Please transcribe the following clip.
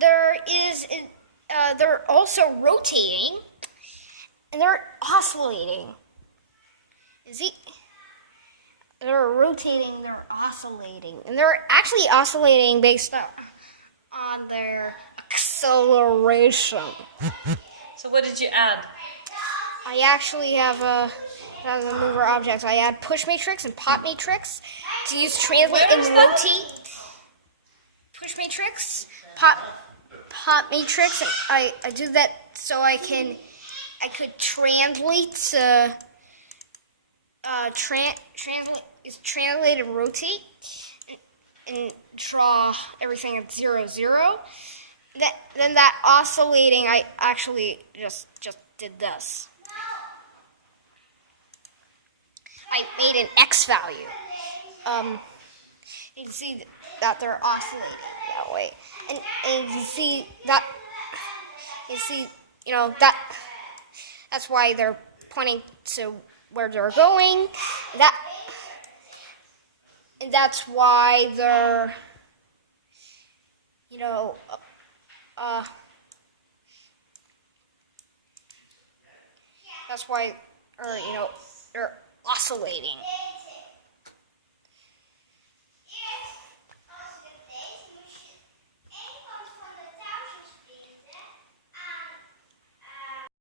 they're also rotating, and they're oscillating. You see? They're rotating, they're oscillating, and they're actually oscillating based on their acceleration. So what did you add? I actually have the mover objects. I add push matrix and pop matrix to use translate and rotate. Push matrix, pop matrix, and I do that so I could translate translate and rotate and draw everything at 0, 0. Then that oscillating, I actually just did this. I made an X value. You can see that they're oscillating that way, and you can see that that's why they're pointing to where they're going. And that's why they're that's why they're oscillating.